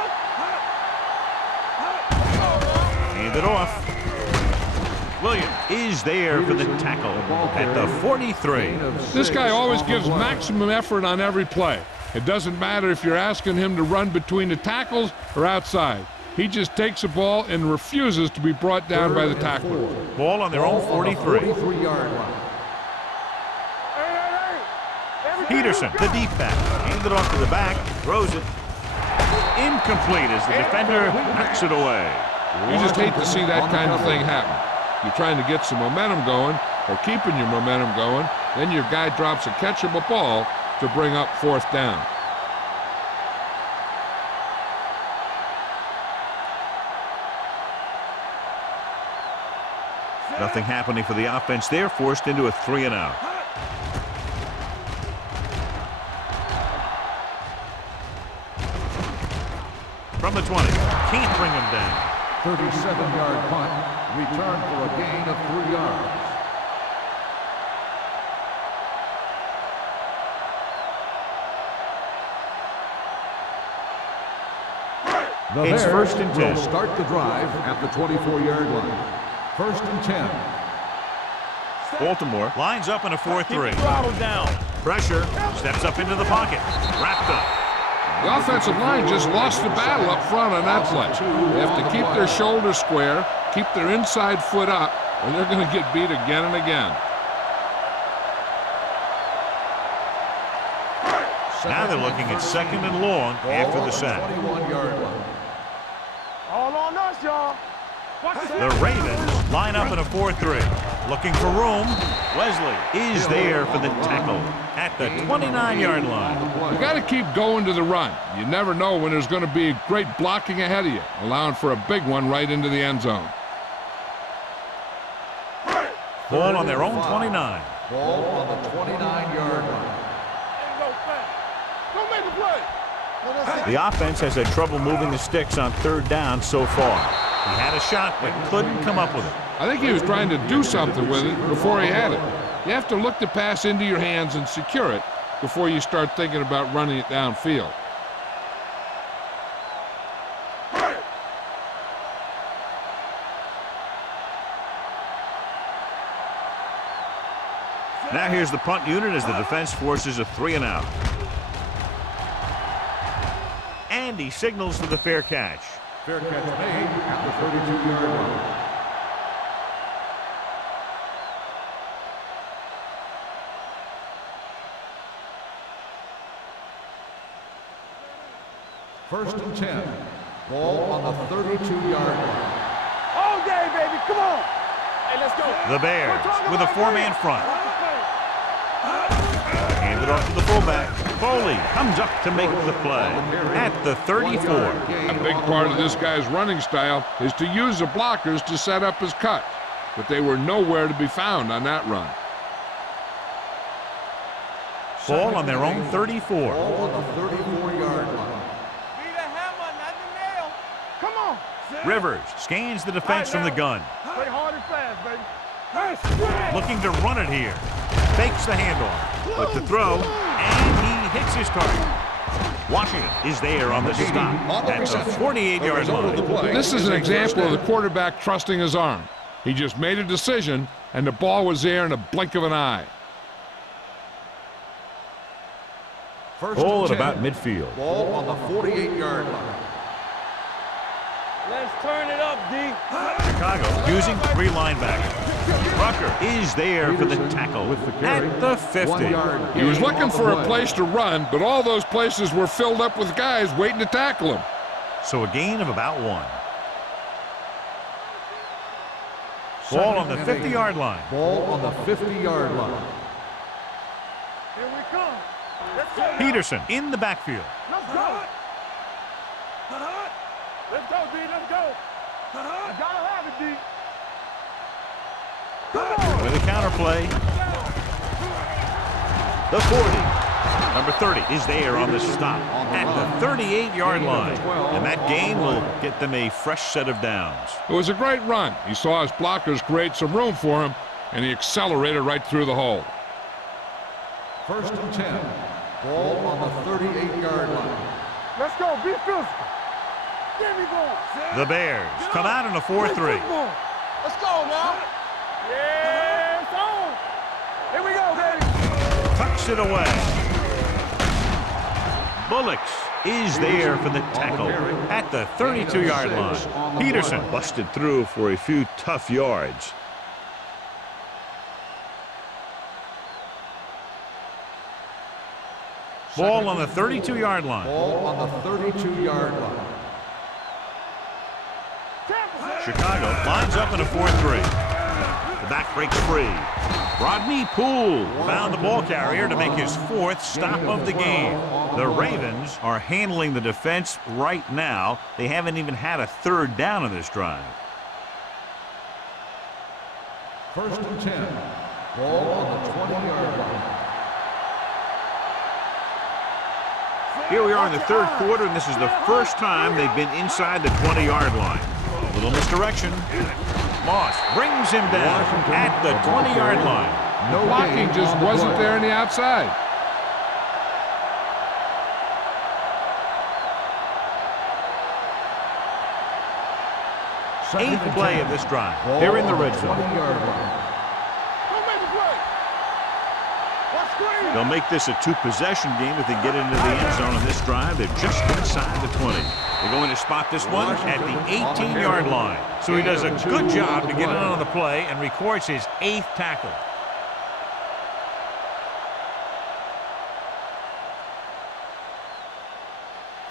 Hand it off. Williams is there for the tackle at the 43. This guy always gives maximum effort on every play. It doesn't matter if you're asking him to run between the tackles or outside. He just takes the ball and refuses to be brought down by the tackler. Ball on their own 43. 43-yard line. Peterson, the deep back, hands it off to the back, throws it. Incomplete as the defender knocks it away. You just hate to see that kind of thing happen. You're trying to get some momentum going or keeping your momentum going, then your guy drops a catchable ball to bring up fourth down. Nothing happening for the offense there, forced into a 3-and-out. From the 20, can't bring him down. 37-yard punt, return for a gain of 3 yards. The It's Bears first and 10. will start the drive at the 24-yard line. First and 10. Baltimore lines up in a 4-3. Throttle down. Pressure, steps up into the pocket. Wrapped up. The offensive line just lost the battle up front on that play. They have to keep their shoulders square, keep their inside foot up, or they're going to get beat again and again. Now they're looking at second and long after the sack. 21-yard line. All on us, y'all. Watch The Ravens line up in a 4-3. Looking for room. Wesley is there for the tackle at the 29-yard line. You got to keep going to the run. You never know when there's going to be great blocking ahead of you, allowing for a big one right into the end zone. Ball on their own 29. Ball on the 29-yard line. Don't make a play. The offense has had trouble moving the sticks on third down so far. He had a shot but couldn't come up with it. I think he was trying to do something with it before he had it. You have to look the pass into your hands and secure it before you start thinking about running it downfield. Now here's the punt unit as the defense forces a 3-and-out. And he signals for the fair catch. Fair catch made at the 32-yard line. First and 10. Ball on the 32-yard line. All day, baby. Come on. Hey, let's go. The Bears with a 4-man front. Handed off to the fullback. Foley comes up to make the play at the 34. A big part of this guy's running style is to use the blockers to set up his cut, but they were nowhere to be found on that run. Ball on their own 34. Ball on the 34-yard line. Be the hammer, not the nail. Come on. Rivers scans the defense from the gun. Play hard and fast, baby. Looking to run it here. Fakes the handoff, but to throw, and he hits his target. Washington is there on the stop at the 48-yard line. This is an example of the quarterback trusting his arm. He just made a decision, and the ball was there in a blink of an eye. First Ball and at 10. about midfield. Ball on the 48-yard line. Let's turn it up, D. Chicago using 3 linebackers. Rucker is there for the tackle at the 50. He was looking for a place to run, but all those places were filled up with guys waiting to tackle him. So a gain of about 1. Ball on the 50-yard line. Ball on the 50-yard line. Here we come. Let's go. Peterson in the backfield. Let's go. Let's go, D. Let's go. I gotta have it, D. With a counterplay. The 40. Number 30 is there on the stop at the 38-yard line. And that gain will get them a fresh set of downs. It was a great run. He saw his blockers create some room for him, and he accelerated right through the hole. First and 10. Ball on the 38-yard line. Let's go. Be physical. Give me ball. The Bears come out in a 4-3. Let's go now. Yeah, it's on. Here we go, baby. Tucks it away. Bullocks is there for the tackle at the 32-yard line. Peterson busted through for a few tough yards. Ball on the 32-yard line. Ball on the 32-yard line. Chicago lines up in a 4-3. The back breaks free. Rodney Poole found the ball carrier to make his 4th stop of the game. The Ravens are handling the defense right now. They haven't even had a 3rd down in this drive. First and 10. Ball on the 20-yard line. Here we are in the 3rd quarter, and this is the first time they've been inside the 20-yard line. A little misdirection. Moss brings him down at the 20-yard line. The blocking just wasn't there on the outside. 8th play of this drive. They're in the red zone. They'll make this a 2-possession game if they get into the end zone on this drive. They're just inside the 20. They're going to spot this one at the 18-yard line. So he does a good job to get in on the play and records his 8th tackle.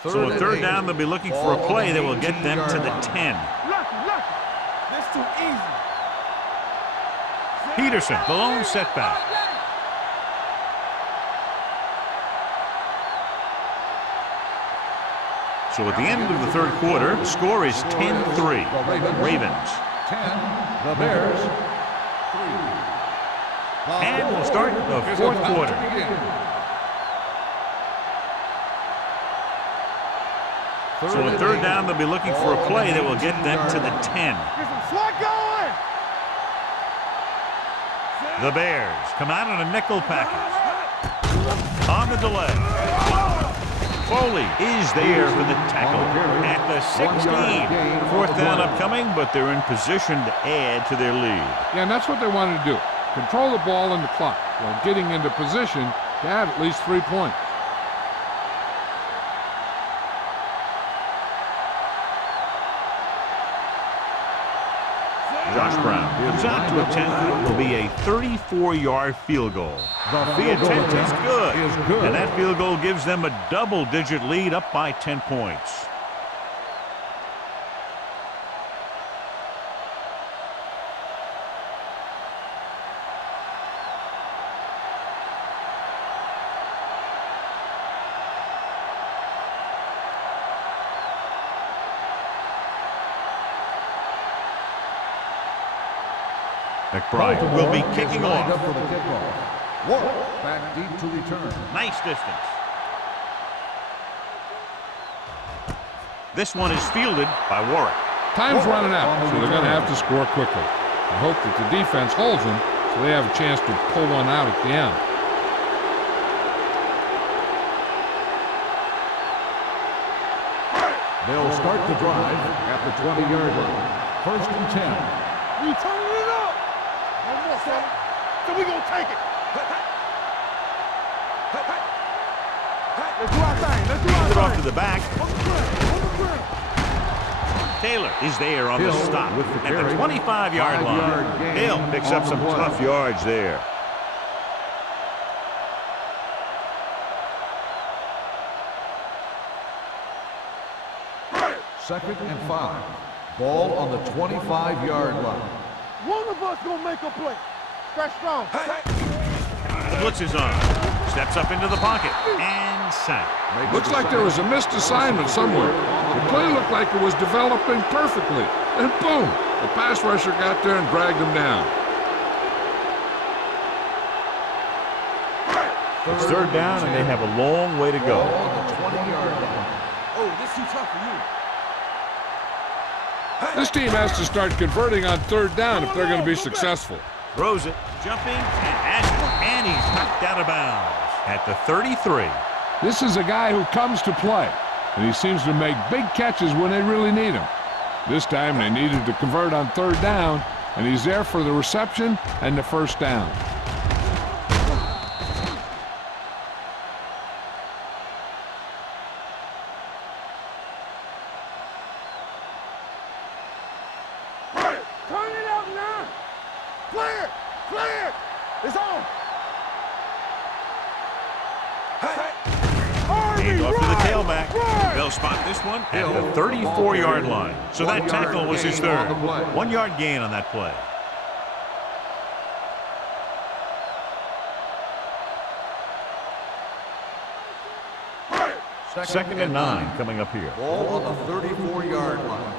So on 3rd down, they'll be looking for a play that will get them to the 10. That's too easy. Peterson, the lone setback. So at the end of the 3rd quarter, the score is 10-3. Ravens. 10, the Bears. 3. And we'll start the 4th quarter. So on 3rd down, they'll be looking for a play that will get them to the 10. Get some slot going. The Bears come out on a nickel package. On the delay. Foley is there for the tackle at the 16. 4th down upcoming, but they're in position to add to their lead. Yeah, and that's what they wanted to do. Control the ball and the clock while getting into position to add at least 3 points. Josh Brown comes out to attempt what will be a 34-yard field goal. The attempt is good, and that field goal gives them a double-digit lead up by 10 points. McBride will be kicking off. For the kickoff. Warren back deep to return. Nice distance. This one is fielded by Warwick. Time's running out, so they're going to have to score quickly. I hope that the defense holds them so they have a chance to pull one out at the end. They'll start the drive at the 20-yard line. 1st and 10. We turning it up. One more, son. So we gonna take it. Let's do our thing. Let's do our Hands it thing. off to the back. On the ground. Taylor is there on the Hill stop with the at carry. the 25-yard line. 5-yard gain Hill picks on up the some play. tough yards there. Second and 5. Ball on the 25-yard line. One of us gonna make a play. Stretch strong. The blitz is on. Steps up into the pocket and sacked. Looks like there was a missed assignment somewhere. The play looked like it was developing perfectly. And boom, the pass rusher got there and dragged him down. It's 3rd down, and they have a long way to go. Ball on the 20-yard line. Oh, this too tough for you. This team has to start converting on 3rd down if they're going to be successful. Throws it, jumping, and agile, and he's knocked out of bounds at the 33. This is a guy who comes to play, and he seems to make big catches when they really need him. This time they needed to convert on 3rd down, and he's there for the reception and the 1st down. Turn it out now. Clear. Clear. It's on. Hands off to the tailback. They'll spot this one at the 34-yard line. So that tackle was his 3rd. 1-yard gain on that play. Second and 9 coming up here. Ball on the 34-yard line.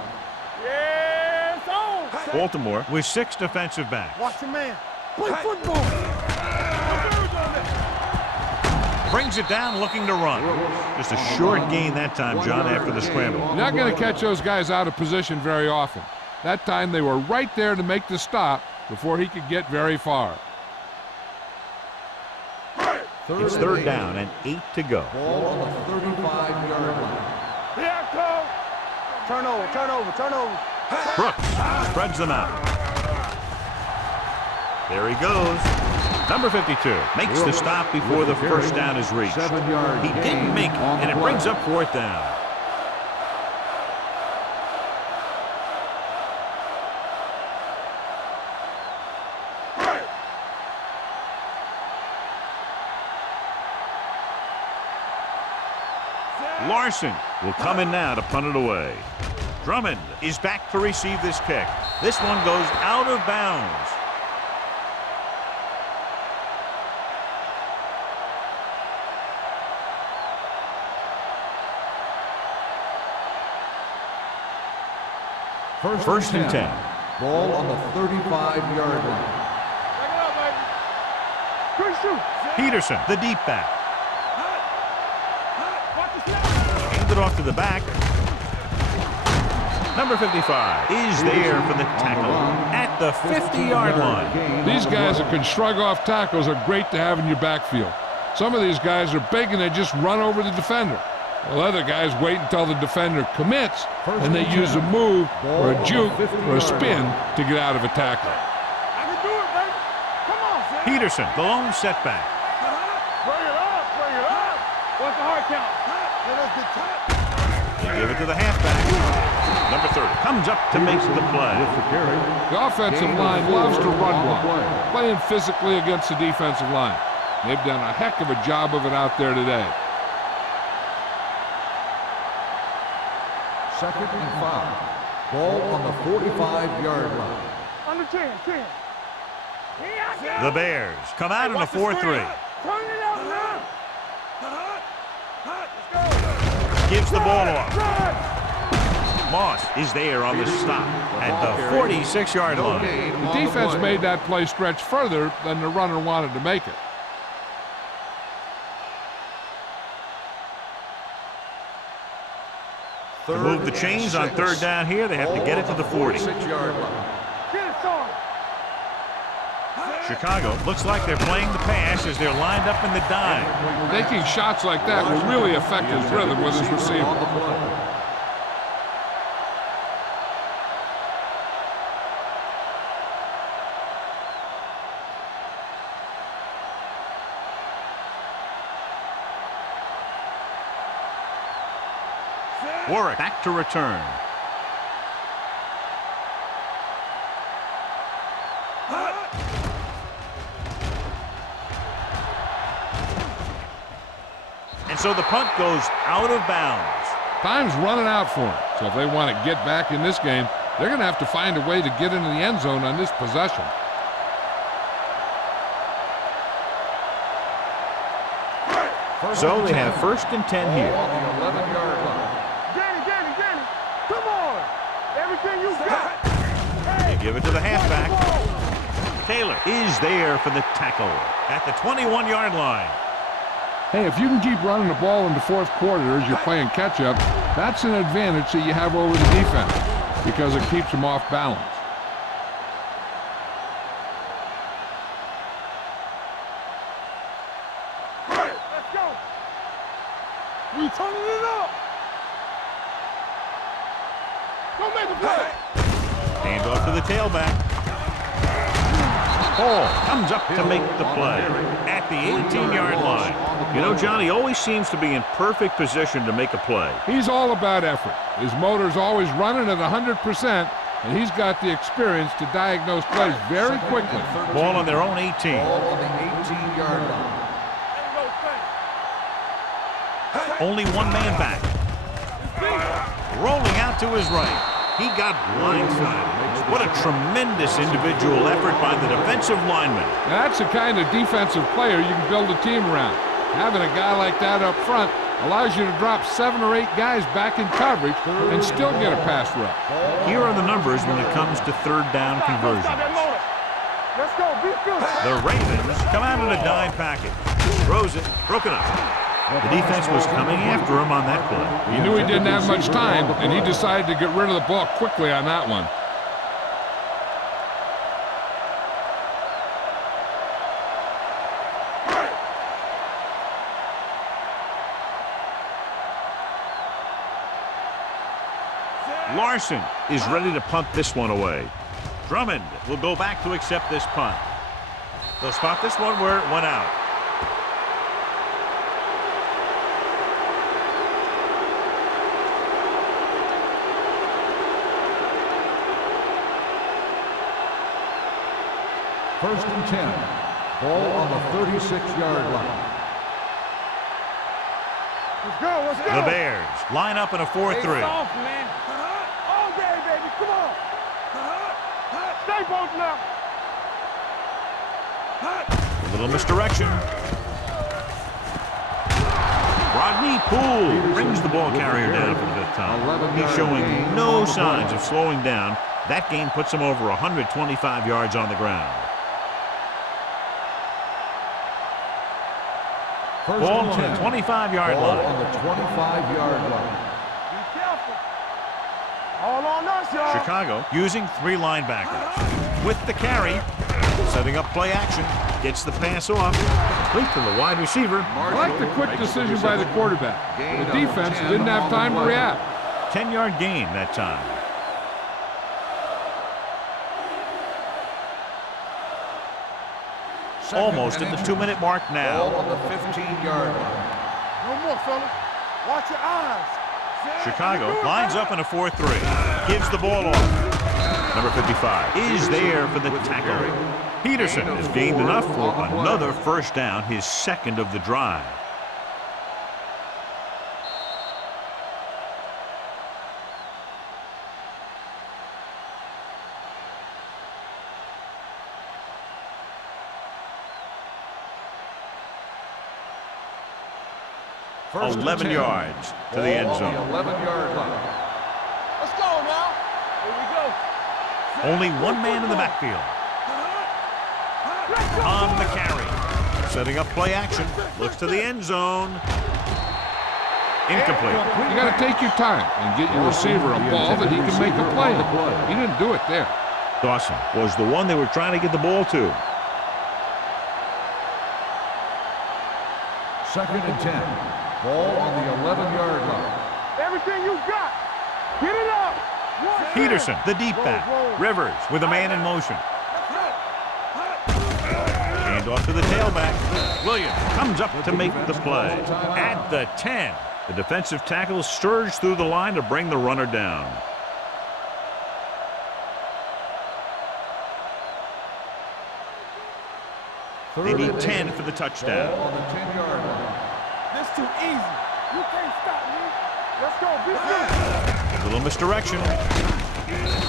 Yeah, it's on. Baltimore with 6 defensive backs. Watch your man. Play football. Brings it down looking to run. Just a short gain that time, John, after the scramble. You're not going to catch those guys out of position very often. That time they were right there to make the stop before he could get very far. It's 3rd down and 8 to go. Ball on the 35-yard line. Yeah, coach. Turn over. Brooks spreads them out. There he goes. Number 52 makes the stop before the first down is reached. He didn't make it, and it brings up fourth down. Larson will come in now to punt it away. Drummond is back to receive this kick. This one goes out of bounds. First and 10. Ball on the 35-yard line. Peterson, the deep back. Hand it off to the back. Number 55 is there for the tackle at the 50-yard line. These guys that can shrug off tackles are great to have in your backfield. Some of these guys are big and they just run over the defender. Well, other guys wait until the defender commits, and they use a move or a juke or a spin to get out of a tackle. I can do it, baby. Come on, Sam. Peterson, the lone setback. Bring it up, bring it up. What's the hard count? They give it to the halfback. Number 30 comes up to make the play. The offensive line loves to run block, playing physically against the defensive line. They've done a heck of a job of it out there today. Second and 5. Ball on the 45-yard line. Under 10. The Bears come out in a 4-3. Turn it out now. Gives the ball off. Moss is there on the stop at the 46-yard line. The defense made that play stretch further than the runner wanted to make it. To move the chains on third down here, they have to get it to the 40. Chicago looks like they're playing the pass as they're lined up in the dime. Taking shots like that will really affect his rhythm with his receiver. Warwick back to return. And so the punt goes out of bounds. Time's running out for them. So if they want to get back in this game, they're going to have to find a way to get into the end zone on this possession. So they have first and 10 here. On the 11-yard line. Danny, come on. Everything you got. They give it to the halfback. Taylor is there for the tackle at the 21-yard line. Hey, if you can keep running the ball in the fourth quarter as you're playing catch-up, that's an advantage that you have over the defense because it keeps them off balance. Let's go. We turning it up. Go make the play. Hand off to the tailback. Hall comes up to make the play at the 18-yard line. You know, Johnny always seems to be in perfect position to make a play. He's all about effort. His motor's always running at 100%, and he's got the experience to diagnose plays very quickly. Ball on their own 18. Ball on the 18-yard line. Only one man back. Rolling out to his right. He got blindsided. What a tremendous individual effort by the defensive lineman. Now, that's the kind of defensive player you can build a team around. Having a guy like that up front allows you to drop 7 or 8 guys back in coverage and still get a pass rush. Here are the numbers when it comes to third down conversions. Let's go. Be good. The Ravens come out in a dime package. Throws it. Broken up. The defense was coming after him on that play. He knew he didn't have much time, and he decided to get rid of the ball quickly on that one. Larson is ready to punt this one away. Drummond will go back to accept this punt. They'll spot this one where it went out. First and 10. Ball on the 36-yard line. Let's go, let's go. The Bears line up in a 4-3. Off, man. All day, baby. Come on. Stay both now. A little misdirection. Rodney Poole brings the ball carrier down for the 5th time. He's showing no signs of slowing down. That gain puts him over 125 yards on the ground. Ball on the 25-yard line. Ball on the 25-yard line. Be careful. All on us, y'all. Chicago using 3 linebackers. With the carry, setting up play action. Gets the pass off. Complete to the wide receiver. I like the quick decision by the quarterback. The defense didn't have time to react. 10-yard gain that time. Almost at the 2-minute mark now. Ball on the 15-yard line. No more, fellas. Watch your eyes. Chicago lines up in a 4-3. Gives the ball off. Number 55 is there for the tackle. Peterson has gained enough for another first down, his 2nd of the drive. First and 11 10. yards to the end zone. Ball on the 11-yard line. Let's go now. Here we go. Only one man in the backfield. On the carry. Setting up play action. Looks to the end zone. Incomplete. You got to take your time and get your receiver a ball that he can make a play on. He didn't do it there. Dawson was the one they were trying to get the ball to. 2nd and 10. Ball on the 11-yard line. Everything you got. Get it up. Peterson, the deep back. Rivers with a man in motion. Hand off to the tailback. Williams comes up to make the play. At the 10, the defensive tackle surged through the line to bring the runner down. They need 10 for the touchdown. Ball on the 10-yard line. This too easy. You can't stop me. Let's go. Be good. A little misdirection.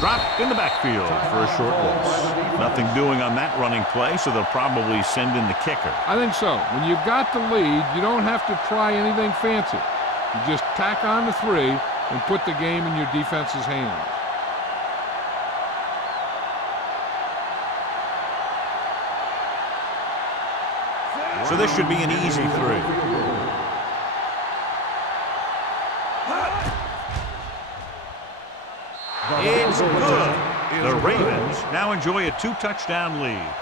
Dropped in the backfield for a short loss. Nothing doing on that running play, so they'll probably send in the kicker. I think so. When you've got the lead, you don't have to try anything fancy. You just tack on the 3 and put the game in your defense's hands. So this should be an easy 3. It's good. The Ravens now enjoy a 2-touchdown lead.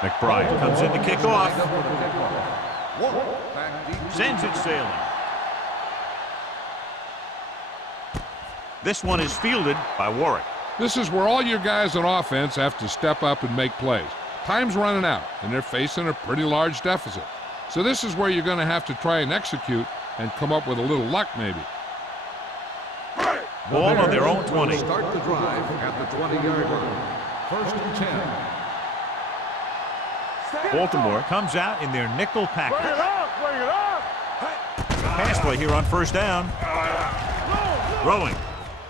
McBride comes in to kick off. Sends it sailing. This one is fielded by Warwick. This is where all your guys on offense have to step up and make plays. Time's running out, and they're facing a pretty large deficit. So this is where you're going to have to try and execute and come up with a little luck maybe. Ball on their own 20. Start the drive at the 20-yard line. First and 10. Baltimore comes out in their nickel Bring it package. up. Bring it up. Pass play here on first down. Throwing.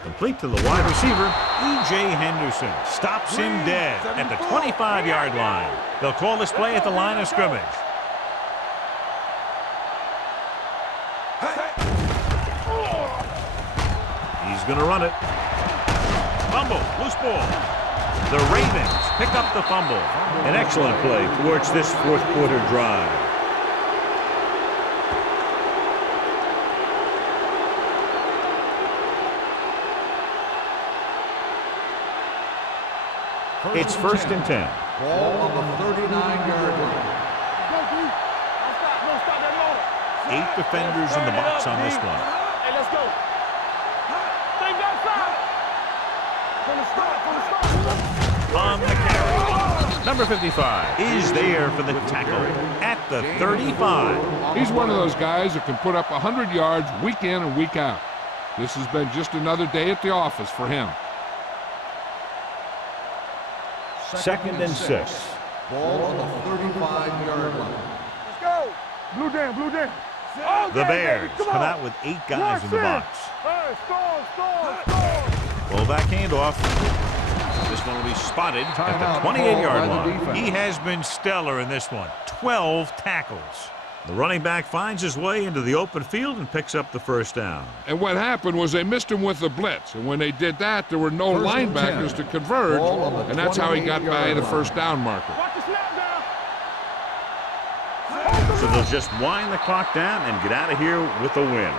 Complete to the wide receiver. E.J. Henderson stops him dead at the 25-yard line. They'll call this play at the line of scrimmage. He's going to run it. Fumble. Loose ball. The Ravens pick up the fumble. An excellent play towards this fourth quarter drive. It's first and 10. Ball on the 39-yard line. Don't stop that motor. 8 defenders in the box on this one. Hey, let's go. Stay back side. From the start. On the carry. Number 55 is there for the tackle at the 35. He's one of those guys that can put up 100 yards week in and week out. This has been just another day at the office for him. Second and 6. Ball on the 35-yard line. Let's go. Blue down. Oh, The Bears come out with 8 guys in the box. Hey, score. Fullback handoff. This one will be spotted at the 28-yard line. He has been stellar in this one. 12 tackles. The running back finds his way into the open field and picks up the first down. And what happened was they missed him with the blitz. And when they did that, there were no linebackers to converge. And that's how he got by the first down marker. Watch the snap down. So they'll just wind the clock down and get out of here with a win.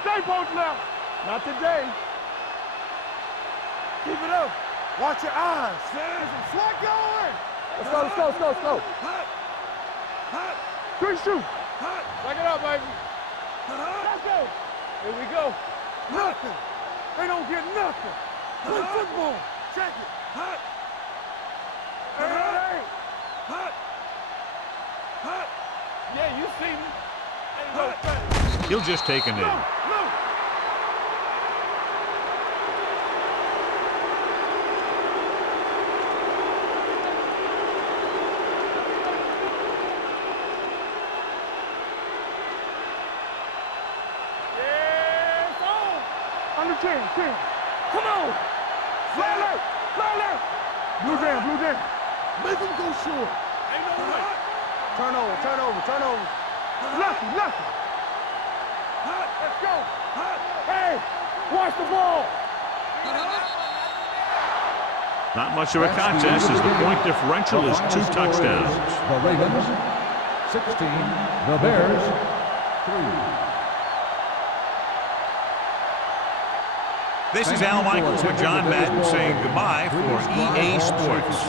Stay post now. Not today. Keep it up. Watch your eyes. There's some slack going. Let's go. Quick shoot. Back it up, baby. Let's go. Here we go. Nothing. They don't get nothing. Play football. Check it. Hey. Yeah, you see me. Ain't no thing. He'll just take a knee. No. Under 10. Come on. Fly left. Blue down. Make him go short. Ain't no way. Turn over. Lucky. Let's go. Hey, watch the ball. Not much of a contest as the point differential is 2 touchdowns. The Ravens, 16. The Bears, 3. This is Al Michaels with John Madden saying goodbye for EA Sports.